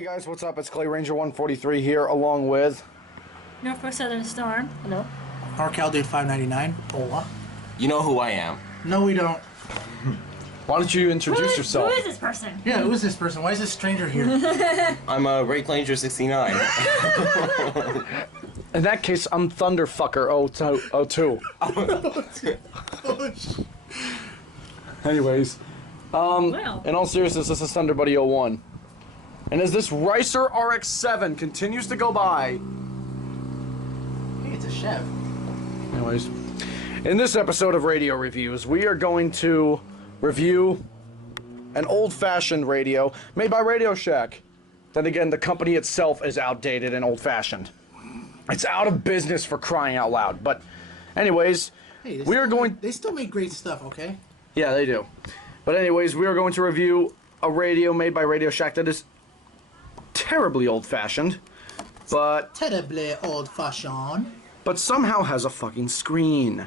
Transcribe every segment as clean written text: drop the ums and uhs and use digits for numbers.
Hey guys, what's up? It's Clay Ranger 143 here, along with Norfolk Southern Storm. Hello. Arcal Dude 599. Hola. You know who I am. No, we don't. Why don't you introduce yourself? Who is this person? Yeah, who is this person? Why is this stranger here? I'm a Ray Ranger 69. In that case, I'm Thunderfucker 02. Anyways, Wow. in all seriousness, this is Thunderbuddy 01. And as this Ricer RX-7 continues to go by... Hey, it's a chef. Anyways, in this episode of Radio Reviews, we are going to review an old-fashioned radio made by RadioShack. Then again, the company itself is outdated and old-fashioned. It's out of business, for crying out loud. But anyways, Hey, we are going... They still make great stuff, okay? Yeah, they do. But anyways, we are going to review a radio made by RadioShack that is terribly old-fashioned, but Terribly old-fashioned. somehow has a fucking screen.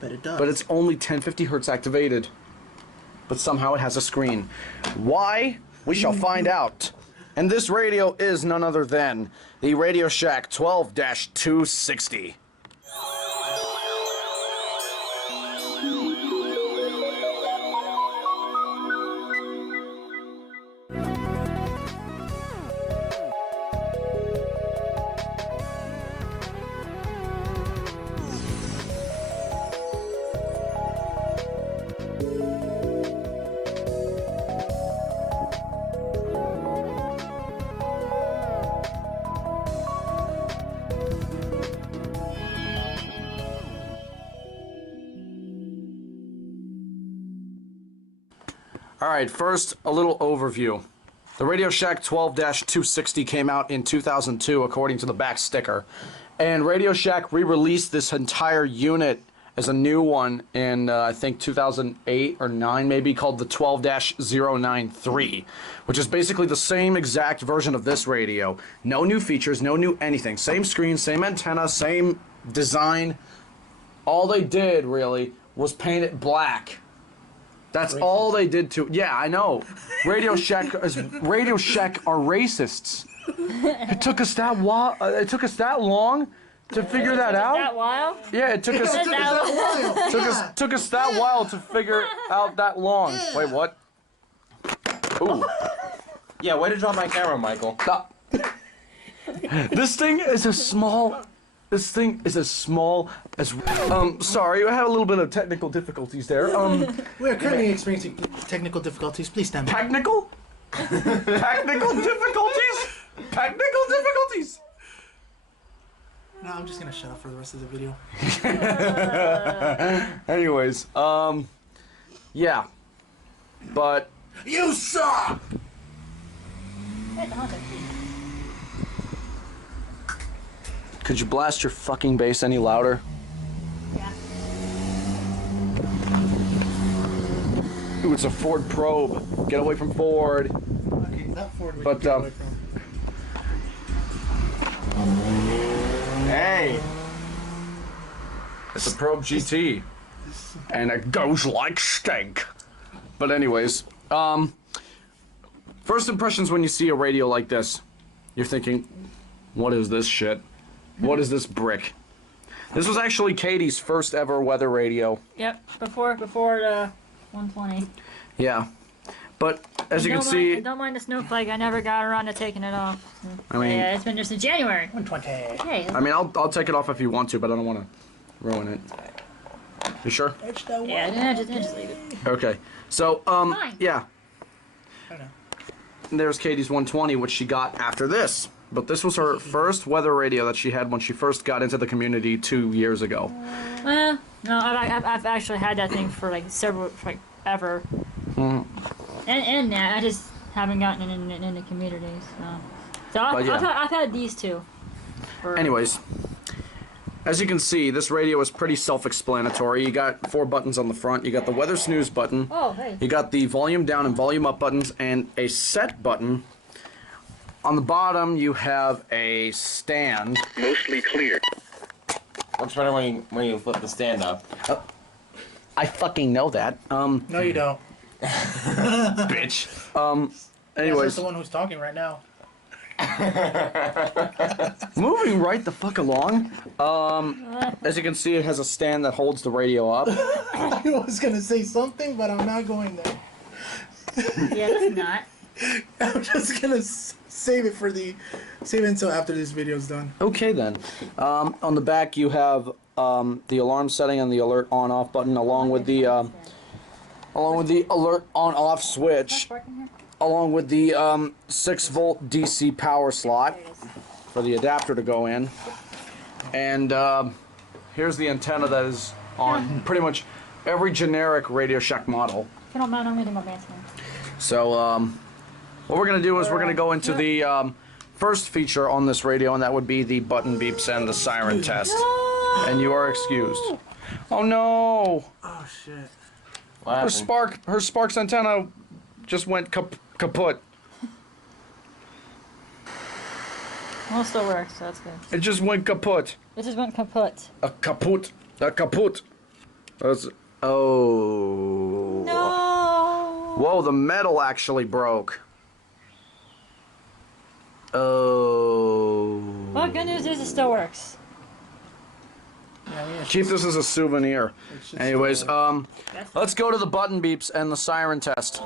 But it does. But it's only 1050 hertz activated. But somehow it has a screen. Why? We shall find out. And this radio is none other than the RadioShack 12-260. Alright, first, a little overview. The RadioShack 12-260 came out in 2002, according to the back sticker. And RadioShack re-released this entire unit as a new one in, I think, 2008 or 9, maybe, called the 12-093, which is basically the same exact version of this radio. No new features, no new anything. Same screen, same antenna, same design. All they did, really, was paint it black. That's all they did to... Yeah, I know. RadioShack are racists. It took us that long to figure that out. That while? Yeah, it took us took us that while to figure out that long. Wait, what? Ooh. Yeah, way to drop my camera, Michael. Stop. This thing is as small as... sorry, I had a little bit of technical difficulties there. We are currently experiencing technical difficulties. Please stand by. Technical? Technical difficulties? Technical difficulties? No, I'm just gonna shut up for the rest of the video. Anyways, yeah. But... You suck! Could you blast your fucking bass any louder? Yeah. Ooh, it's a Ford Probe. Get away from Ford. Okay, that Ford we But, can get away from. Hey! It's a Probe GT. And it goes like stink. But anyways, first impressions when you see a radio like this, you're thinking, what is this shit? What is this brick? This was actually Katie's first ever weather radio. Yep. Before the 120. Yeah. But as you can see, Don't mind the snowflake. I never got around to taking it off. I mean, Yeah, it's been just in January. 120. Hey. I mean, I'll take it off if you want to, but I don't want to ruin it. You sure? Yeah, just leave it. Okay. So, Fine. yeah. I know. There's Katie's 120, which she got after this. But this was her first weather radio that she had when she first got into the community 2 years ago. No, I've actually had that thing for like ever. And now I just haven't gotten in the community. So I've had these two. Anyways, as you can see, this radio is pretty self-explanatory. You got 4 buttons on the front. You got the weather snooze button. Oh, hey. You got the volume down and volume up buttons and a set button. On the bottom, you have a stand. Mostly clear. Works better when you flip the stand up. I fucking know that. No, you don't. Bitch. Yes, Anyways. that's the one who's talking right now. Moving right the fuck along. As you can see, it has a stand that holds the radio up. I was gonna say something, but I'm not going there. Yeah, it's not. I'm just gonna save it until after this video's done. Okay then. On the back you have the alarm setting and the alert on/off button, along with the alert on/off switch, along with the 6-volt DC power slot for the adapter to go in, and here's the antenna that is on pretty much every generic RadioShack model. If you don't mind, I'm gonna do my best one. So what we're going to do is we're going to go into the first feature on this radio, and that would be the button beeps and the siren test. No! And you are excused. Oh no! Oh shit. What happened? Her Sparks antenna just went kaput. Well, it still works, so that's good. It just went kaput. It just went kaput. A kaput. A kaput. That's, oh. No! Whoa, the metal actually broke. Oh. Well, good news is it still works. Yeah, Keep this as a souvenir. Anyways, let's go to the button beeps and the siren test.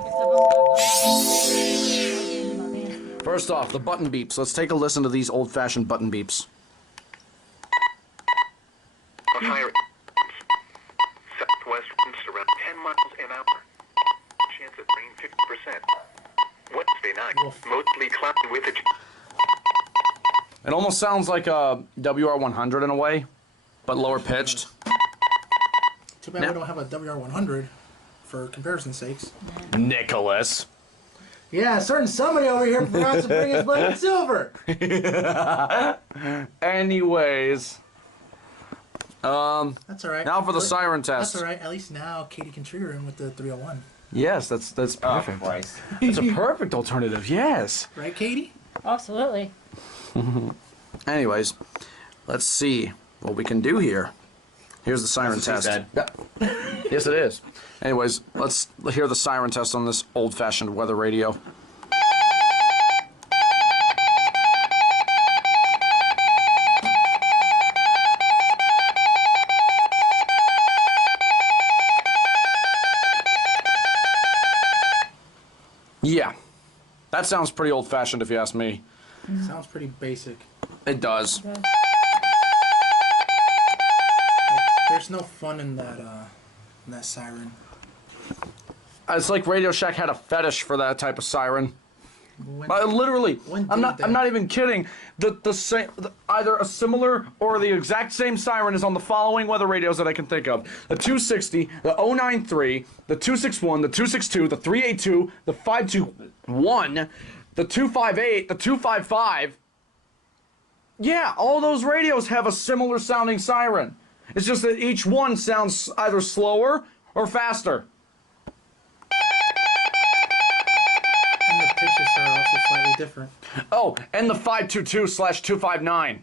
First off, the button beeps. Let's take a listen to these old-fashioned button beeps. Siren. Southwest winds around 10 miles an hour. Chance of rain 50%. Wednesday night, mostly cloudy with a... It almost sounds like a WR100 in a way, but lower pitched. Too bad we don't have a WR100 for comparison's sakes. Nicholas. Yeah, certain somebody over here forgot to bring his blade of silver. Anyways. That's alright. Now for the siren test. That's alright. At least now Katie can trigger him with the 301. Yes, that's Oh, perfect. Christ. That's a perfect alternative, yes. Right, Katie? Absolutely. Anyways, let's see what we can do here. Here's the siren That's what test. she said. Yes, it is. Anyways, let's hear the siren test on this old-fashioned weather radio. Yeah, that sounds pretty old-fashioned if you ask me. Sounds pretty basic. It does. Like, there's no fun in that siren. It's like RadioShack had a fetish for that type of siren. When, Literally, when I'm did not even kidding. The same, either a similar or the exact same siren is on the following weather radios that I can think of: the 260, the 093, the 261, the 262, the 382, the 521, the 258, the 255. Yeah, all those radios have a similar sounding siren. It's just that each one sounds either slower or faster. and the pitches are also slightly different. Oh, and the 522/259.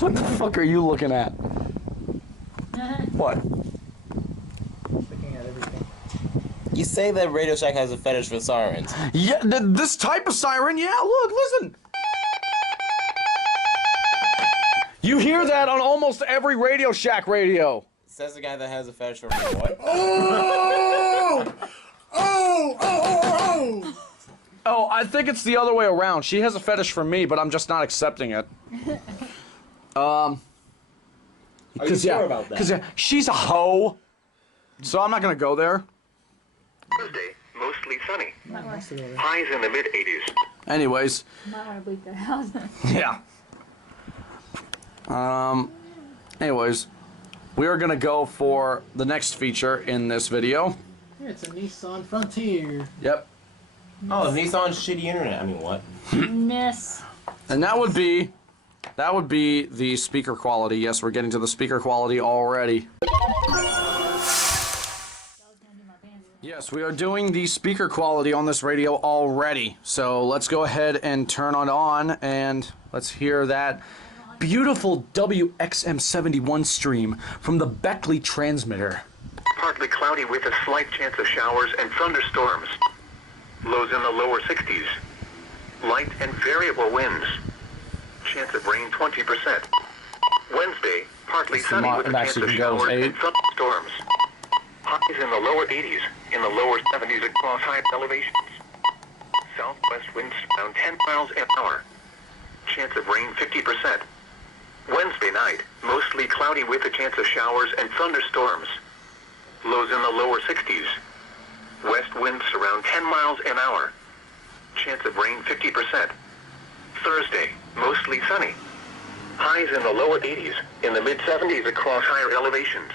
What the fuck are you looking at? What? Looking at everything. You say that RadioShack has a fetish for sirens. Yeah, this type of siren, yeah, look, listen. You hear that on almost every RadioShack radio. Says the guy that has a fetish for what? Oh! Oh! Oh! Oh! Oh, I think it's the other way around. She has a fetish for me, but I'm just not accepting it. Are you sure about that? Because she's a hoe. So I'm not going to go there. Thursday, mostly sunny. Oh! Highs in the mid-80s. Anyways, Might want to bleep that out. yeah. Anyways, we are going to go for the next feature in this video. Yeah, it's a Nissan Frontier. Yep. Oh, Nissan's shitty internet. I mean, what? Yes. And that would be the speaker quality. Yes, we're getting to the speaker quality already. Yes, we are doing the speaker quality on this radio already. So let's go ahead and turn it on and let's hear that beautiful WXM71 stream from the Beckley transmitter. Partly cloudy with a slight chance of showers and thunderstorms. Lows in the lower 60s. Light and variable winds. Chance of rain 20%. Wednesday, partly sunny with a chance of showers and thunderstorms. Highs in the lower 80s, in the lower 70s across high elevations. Southwest winds around 10 miles an hour. Chance of rain 50%. Wednesday night, mostly cloudy with a chance of showers and thunderstorms. Lows in the lower 60s. West winds around 10 miles an hour. Chance of rain 50%. Thursday, mostly sunny. Highs in the lower 80s, in the mid-70s across higher elevations.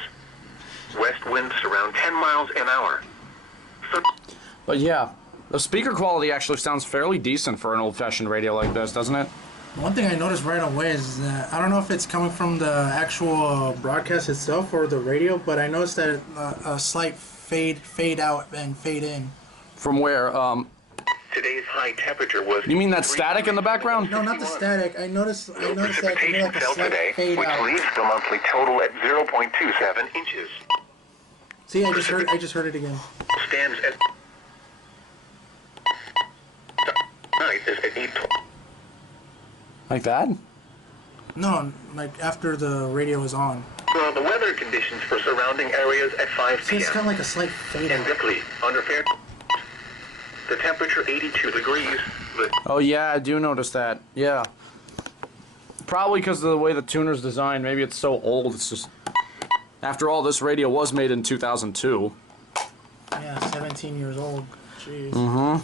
West winds around 10 miles an hour. But yeah, the speaker quality actually sounds fairly decent for an old-fashioned radio like this, doesn't it? One thing I noticed right away is that I don't know if it's coming from the actual broadcast itself or the radio, but I noticed that a slight fade out and fade in. From where? Today's high temperature was... You mean that static in the background? No, not the static. I noticed that it Precipitation like a fell slight today, fade which out. leaves the monthly total at 0.27 inches. See, I just heard it again. Stands at... Night is at 8... Like that? No, like after the radio is on. The weather conditions for surrounding areas at 5 See, it's kind of p.m. like a slight fade And out. Ripley, under fair... The temperature 82 degrees. The Oh yeah, I do notice that. Yeah. Probably because of the way the tuner's designed. Maybe it's so old. It's just... After all, this radio was made in 2002. Yeah, 17 years old. Jeez. Mm-hmm.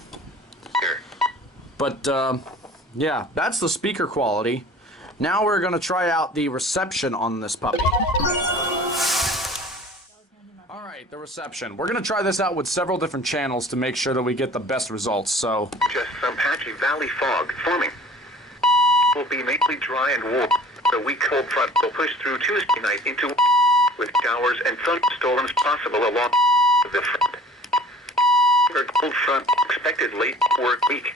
But, yeah, that's the speaker quality. Now we're going to try out the reception on this puppy. Alright, the reception. We're going to try this out with several different channels to make sure that we get the best results, so... just some patchy valley fog forming. Will be mainly dry and warm. The weak cold front will push through Tuesday night into with showers and thunderstorms possible along the front. A cold front expected late work week.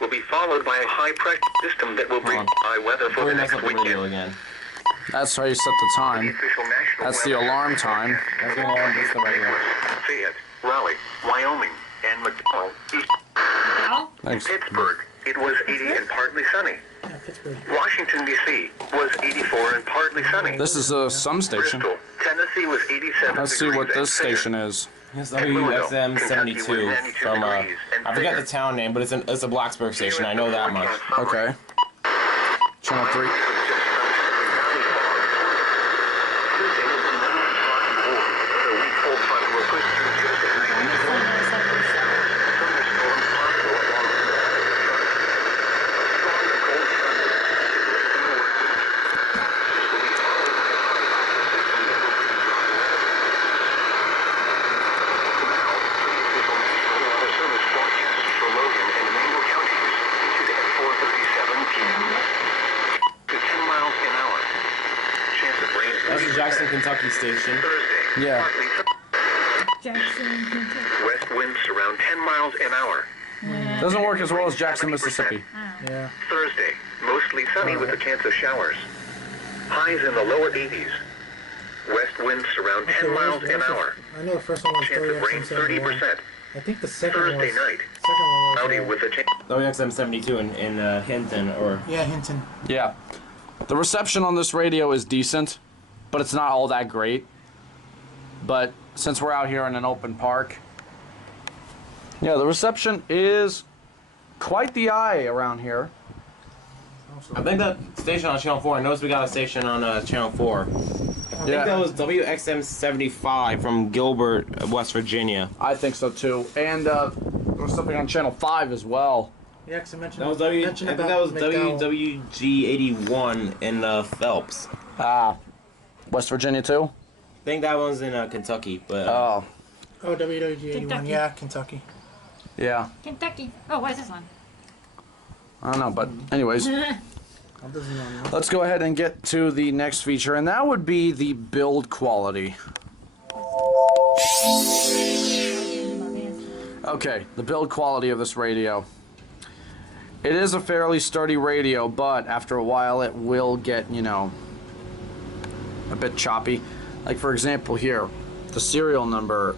Will be followed by a high pressure system that will bring high weather for the next weekend. Again. That's how you set the The time. official national That's the weather alarm time. That's the alarm system right here. Fayette, Raleigh, Wyoming, and McDowell. Now? Thanks. Pittsburgh, it was 80 and partly sunny. Yeah, Pittsburgh. Washington, D.C. was 84 and partly sunny. This is some station. Bristol, Tennessee was 87 Let's see what this station is. It's WXM72 from, I forget the town name, but it's a Blacksburg station, I know that much. Okay. Channel 3. That's the Jackson, Kentucky station. Yeah. Jackson, Kentucky. West winds around 10 miles an hour. Doesn't work as well as Jackson, Mississippi. Yeah. Thursday, mostly sunny with a chance of showers. Highs in the lower 80s. West winds around 10 miles an hour. I know the first one was Chance of rain 30%. I think the second one was... Thursday night, Second one was... cloudy with a chance. WXM72 in Hinton, or... Yeah, Hinton. Yeah. The reception on this radio is decent, but it's not all that great. But since we're out here in an open park, yeah, the reception is quite the eye around here. I think that station on Channel 4, I noticed we got a station on Channel 4. I think that was WXM75 from Gilbert, West Virginia. I think so too. And there was something on Channel 5 as well. Yeah, because I mentioned... That was mentioned I think about that was McDowell. WG81 in Phelps. Ah, West Virginia too? I think that one's in Kentucky, but... Oh, Oh, WWG81. Kentucky. Yeah, Kentucky. yeah. Kentucky. Oh, why is this on? I don't know, but anyways, That doesn't know. let's go ahead and get to the next feature, and that would be the build quality. Okay, the build quality of this radio. It is a fairly sturdy radio, but after a while it will get, you know, a bit choppy. Like for example here, the serial number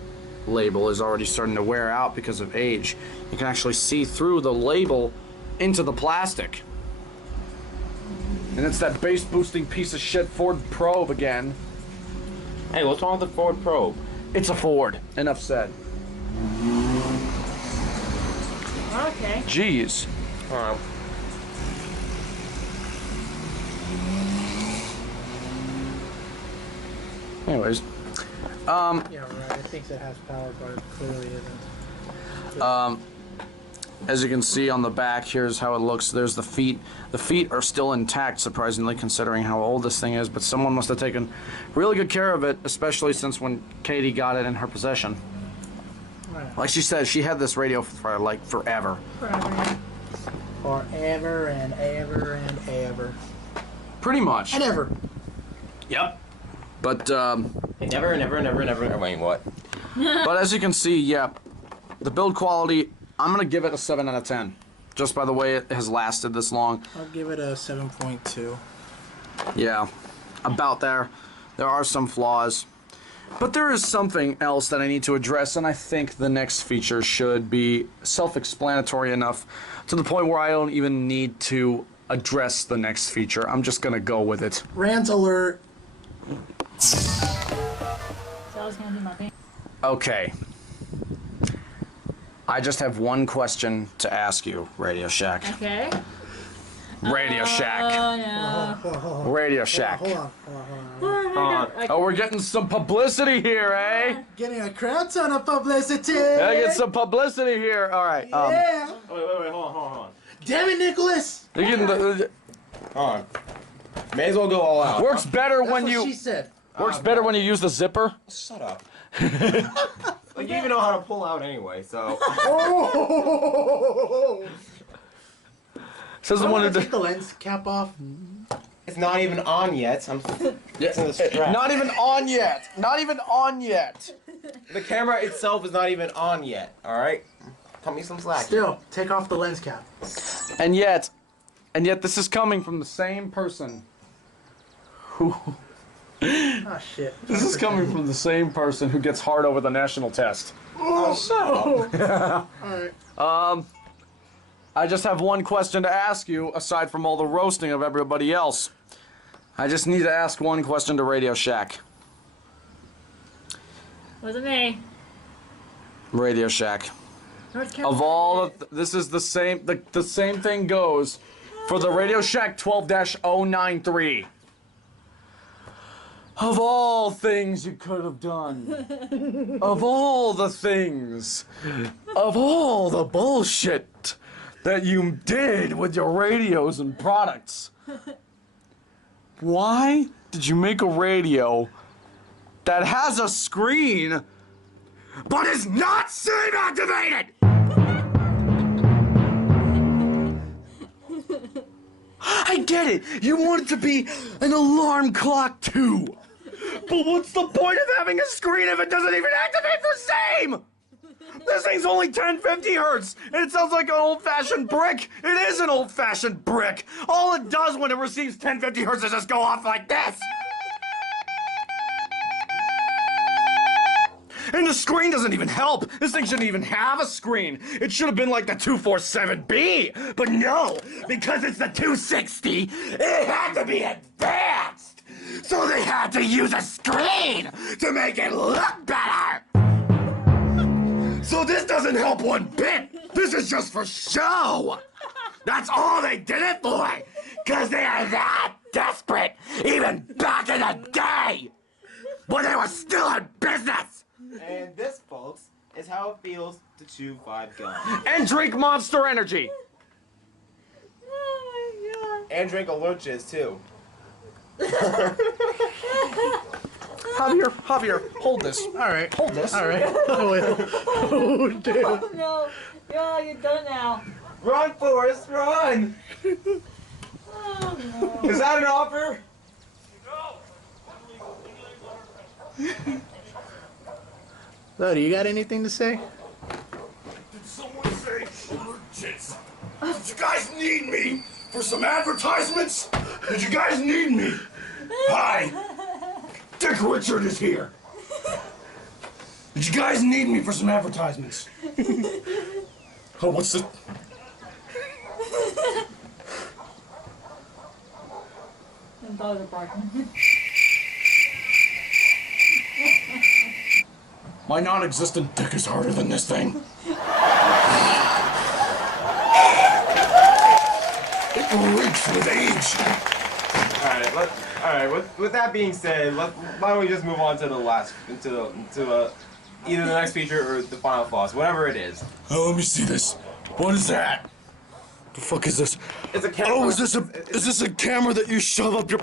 label is already starting to wear out because of age. You can actually see through the label into the plastic. And it's that bass boosting piece of shit Ford probe again. Hey, what's wrong with the Ford probe? It's a Ford. Enough said. Okay. Jeez. Anyways. Yeah, right. It thinks it has power, but it clearly isn't. As you can see on the back, here's how it looks. There's the feet. The feet are still intact, surprisingly, considering how old this thing is, but someone must have taken really good care of it, especially since when Katie got it in her possession. Right. Like she said, she had this radio for like forever. Forever. Forever and ever and ever. Pretty much. And ever. Yep. But, Never. Wait, what? but as you can see, yeah, the build quality, I'm going to give it a 7 out of 10. Just by the way it has lasted this long. I'll give it a 7.2. Yeah, about there. There are some flaws. But there is something else that I need to address, and I think the next feature should be self-explanatory enough to the point where I don't even need to address the next feature. I'm just going to go with it. Rant alert. So I was gonna do my thing. Okay. I just have one question to ask you, RadioShack. Okay. RadioShack. Oh no. RadioShack. Hold on. Oh, we're getting some publicity here, eh? Getting a crap ton of publicity. I get some publicity here. All right. Yeah. Wait, hold on. Damn it, Nicholas. You can, Hold on. May as well go all out. works better That's when what you she said. works better when you use the zipper. Shut up. Like, you even know how to pull out anyway, so. Oh. Says the I one want who to take the lens cap off. It's not even on yet. I'm fixing the strap. Not even on yet. Not even on yet. The camera itself is not even on yet, alright? Cut me some slack. Still, take off the lens cap. And yet this is coming from the same person who Oh shit. this is coming from the same person who gets hard over the national test. Oh, shut up. Alright. I just have one question to ask you, aside from all the roasting of everybody else. I just need to ask one question to RadioShack. Wasn't me. RadioShack. North Of Carolina. all, this is the same. The same thing goes for the RadioShack 12-093. Of all things you could have done, of all the things, of all the bullshit that you did with your radios and products, why did you make a radio that has a screen but is not SAM activated? I get it. You want it to be an alarm clock too. But what's the point of having a screen if it doesn't even activate for SAM? This thing's only 1050 hertz, and it sounds like an old-fashioned brick. It is an old-fashioned brick. All it does when it receives 1050 hertz is just go off like this. And the screen doesn't even help. This thing shouldn't even have a screen. It should have been like the 247B. But no, because it's the 260, it had to be advanced. So they had to use a screen to make it look better. So this doesn't help one bit. This is just for show. That's all they did it for. Because they are that desperate, even back in the day, when they were still in business. And this, folks, is how it feels to chew 5 gum. And drink Monster Energy. Oh my god. And drink Alurches, too. Javier, hold this. Alright. Hold this. Alright. Oh, damn. Oh no. You're done now. Run, Forrest, run! Oh no. Is that an offer? Lodi, you got anything to say? Did someone say Alurches? Did you guys need me for some advertisements? Did you guys need me? Hi. Dick Richard is here. Did you guys need me for some advertisements? Oh, what's this? Dogs are barking. My non-existent dick is harder than this thing. It will reach with age. Alright, with that being said, why don't we just move on to the last, to either the next feature or the final floss, whatever it is. Oh, let me see this. What is that? The fuck is this? It's a camera. Oh, is this a camera that you shove up your...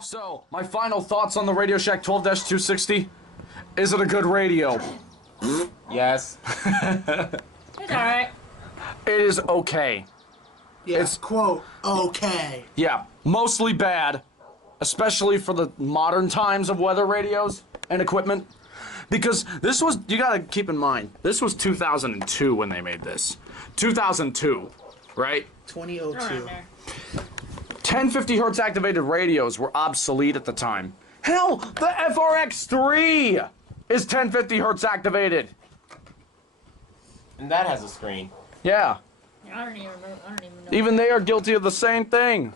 So, my final thoughts on the RadioShack 12-260. Is it a good radio? Yes. It's alright. It is okay. Yeah, It's- quote, okay. Yeah, mostly bad, especially for the modern times of weather radios and equipment. Because this was, you gotta keep in mind, this was 2002 when they made this. 2002, right? 2002. Around there. 1050 hertz activated radios were obsolete at the time. Hell, the FRX3 is 1050 hertz activated. And that has a screen. Yeah, I don't even remember. I don't even know. even they are guilty of the same thing.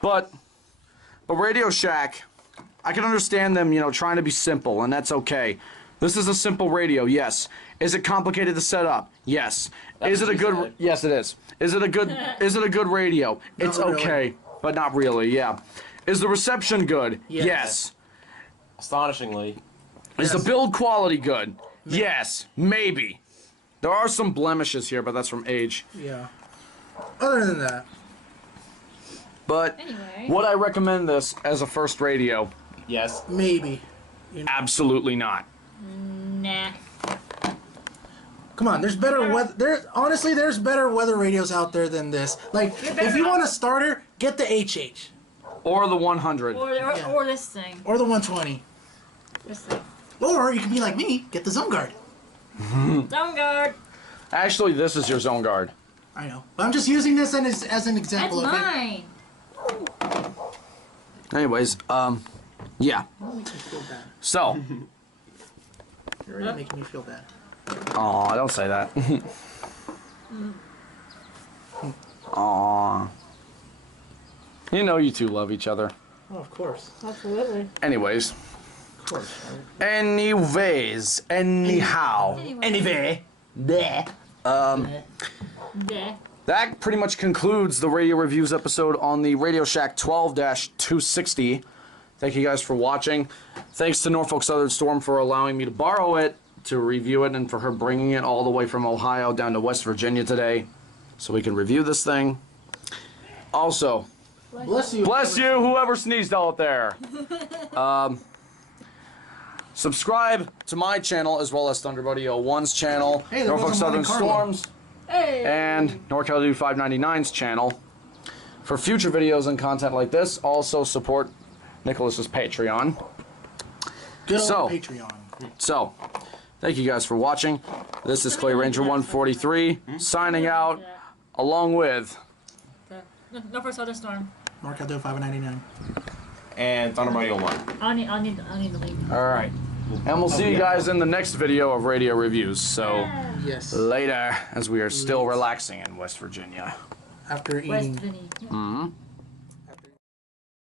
But RadioShack, I can understand them, trying to be simple, and that's okay. This is a simple radio, yes. Is it complicated to set up? Yes. Is it a good? Yes, it is. Is it a good? Is it a good radio? It's really. okay, but not really. Yeah. Is the reception good? Yes. Astonishingly. Is the build quality good? Yes. Maybe. There are some blemishes here, but that's from age. Yeah. Other than that, But Anyway. would I recommend this as a first radio? Yes. maybe. Absolutely not. Nah. Come on, there's better weather. Honestly, there's better weather radios out there than this. Like, if you want a starter, get the HH Or the 100. Or this thing. or the 120. This thing. Or you can be like me, get the Zone Guard. Zone guard. Actually, this is your zone guard. I know, but I'm just using this as an That's example. Okay? mine. Anyways, yeah. Don't make me feel bad. So, You're already making me feel bad. aw, don't say that. Aw. You two love each other. Oh, of course, Absolutely. Anyways. of course. Anyways. Anyhow. Anyway. Bleh. Yeah. That pretty much concludes the Radio Reviews episode on the RadioShack 12-260. Thank you guys for watching. Thanks to Norfolk Southern Storm for allowing me to borrow it, to review it, and for her bringing it all the way from Ohio down to West Virginia today so we can review this thing. Also, Bless you. bless you, whoever sneezed out there. Subscribe to my channel as well as Thunderbuddy 01's channel, Hey, there Norfolk was a Southern Monte Carlo. Storms, Hey. and NorCal 599's channel for future videos and content like this. Also support Nicholas's Patreon. Good old So- Patreon. So, thank you guys for watching. This is Clay Ranger 143 signing out, along with No for Southern Storm. Mark out there 5.99. And Thunderbird 01. I need the link. all right, and we'll see you guys in the next video of Radio Reviews. So Yes. later, as we are still relaxing in West Virginia. After West eating. Vinny. Mm-hmm.